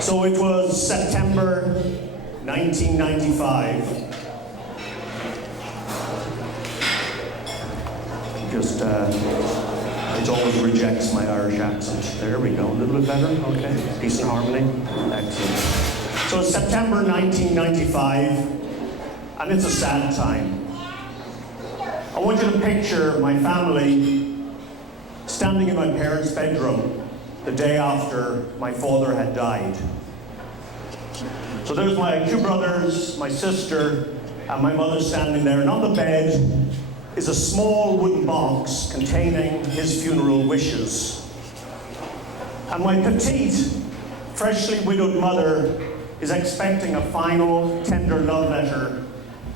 So it was September 1995. It always rejects my Irish accent. There we go, a little bit better, okay. Peace and harmony, excellent. So it's September 1995, and it's a sad time. I want you to picture my family standing in my parents' bedroom the day after my father had died. So there's my two brothers, my sister, and my mother standing there, and on the bed is a small wooden box containing his funeral wishes. And my petite, freshly widowed mother is expecting a final, tender love letter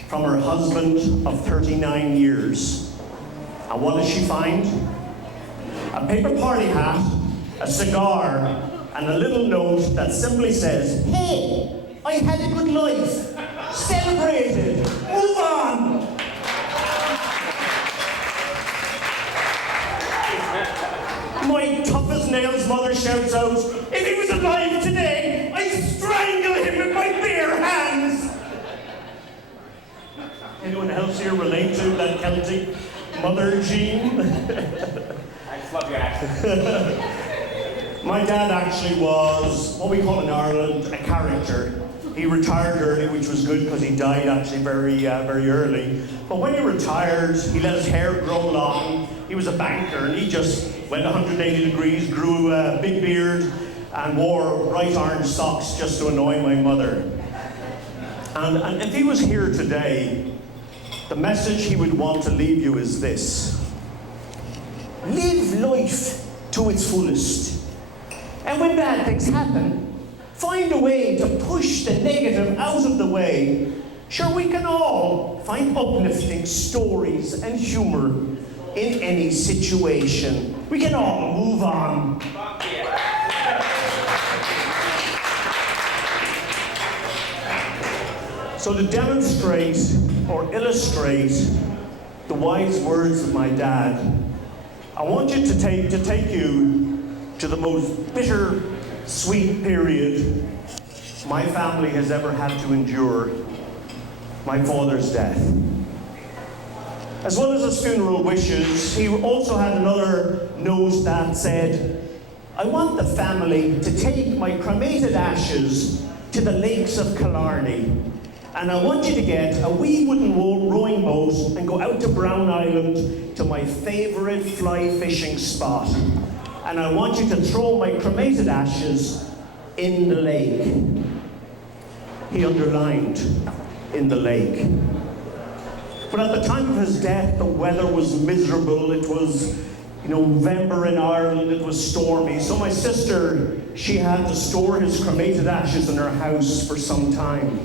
from her husband of 39 years. And what does she find? A paper party hat, a cigar, and a little note that simply says, "Hey, I had a good life, celebrated, move on." My tough-as-nails mother shouts out, "If he was alive today, I'd strangle him with my bare hands." Anyone else here relate to that Celtic mother gene? I just love your accent. My dad actually was what we call in Ireland a character. He retired early, which was good because he died actually very early. But when he retired, he let his hair grow long. He was a banker, and he just went 180 degrees, grew a big beard, and wore bright orange socks just to annoy my mother. And if he was here today, the message he would want to leave you is this: live life to its fullest. And when bad things happen, find a way to push the negative out of the way. Sure, we can all find uplifting stories and humor in any situation. We can all move on. So to demonstrate or illustrate the wise words of my dad, I want you to take you to the most bitter, sweet period my family has ever had to endure, my father's death. As well as his funeral wishes, he also had another note that said, "I want the family to take my cremated ashes to the lakes of Killarney, and I want you to get a wee wooden rowing boat and go out to Brown Island to my favourite fly fishing spot. And I want you to throw my cremated ashes in the lake." He underlined, in the lake. But at the time of his death, the weather was miserable. It was November in Ireland, it was stormy. So my sister, she had to store his cremated ashes in her house for some time.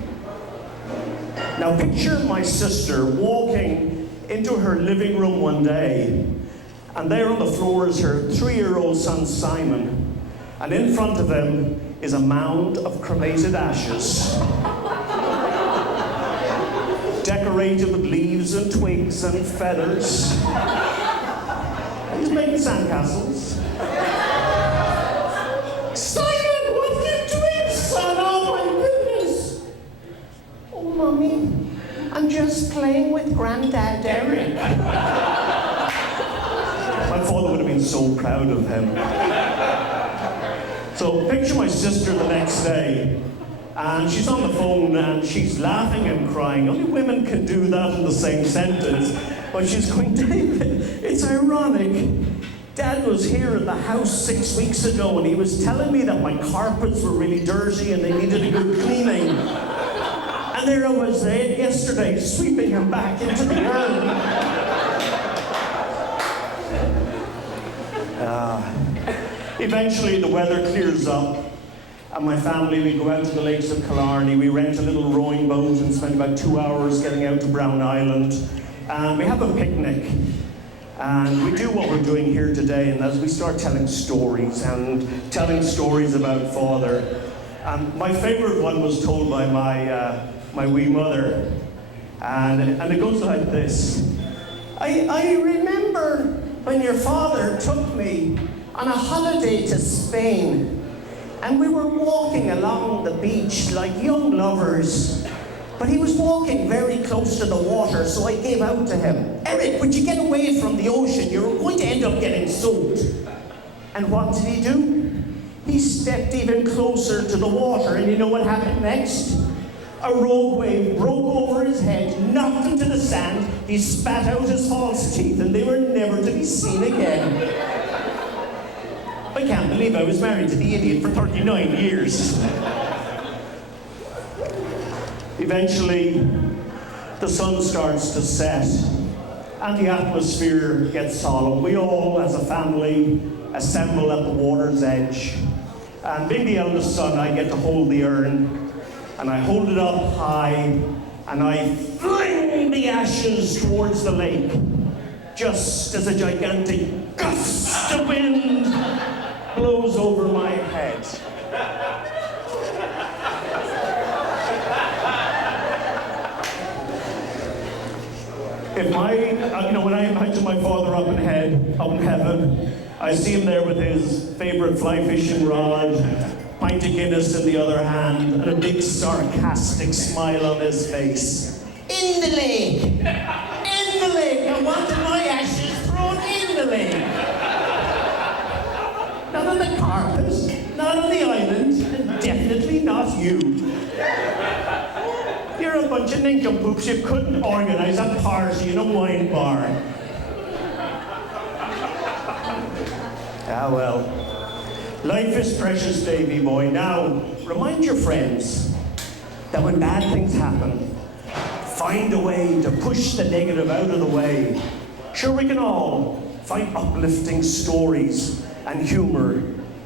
Now picture my sister walking into her living room one day, and there on the floor is her 3-year-old son Simon, and in front of him is a mound of cremated ashes, decorated with leaves and twigs and feathers. He's making sandcastles. "Simon, what are you doing, son? Oh my goodness!" "Oh, Mommy, I'm just playing with Granddad Derek." My father would have been so proud of him. So picture my sister the next day, and she's on the phone and she's laughing and crying. Only women can do that in the same sentence. But she's going, "David, it's ironic. Dad was here at the house 6 weeks ago and he was telling me that my carpets were really dirty and they needed a good cleaning. And there I was yesterday sweeping them back into the urn." Eventually the weather clears up and my family, we go out to the lakes of Killarney. We rent a little rowing boat and spend about 2 hours getting out to Brown Island. And we have a picnic. And we do what we're doing here today, and as we start telling stories about Father. And my favorite one was told by my wee mother. And it goes like this. I remember when your father took me on a holiday to Spain. And we were walking along the beach like young lovers. But he was walking very close to the water, so I gave out to him. Eric, would you get away from the ocean? You're going to end up getting soaked. And what did he do? He stepped even closer to the water, and you know what happened next? A rogue wave broke over his head, knocked him to the sand, he spat out his false teeth, and they were never to be seen again. I can't believe I was married to the idiot for 39 years. Eventually, the sun starts to set, and the atmosphere gets solemn. We all, as a family, assemble at the water's edge. And being the eldest son, I get to hold the urn, and I hold it up high, and I fling the ashes towards the lake, just as a gigantic gust of wind blows over my head. If when I imagine my father up in heaven, I see him there with his favorite fly fishing rod, pint of Guinness in the other hand, and a big sarcastic smile on his face. In the lake! In the lake! I wanted my ashes thrown in the lake! Not on the carpet, not on the island, and definitely not you. You're a bunch of nincompoops. You couldn't organize a party in a wine bar. Ah, well. Life is precious, Davy boy. Now, remind your friends that when bad things happen, find a way to push the negative out of the way. Sure, we can all find uplifting stories and humor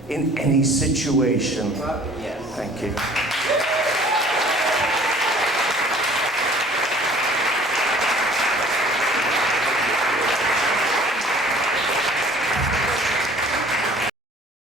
in any situation. Yes. Thank you.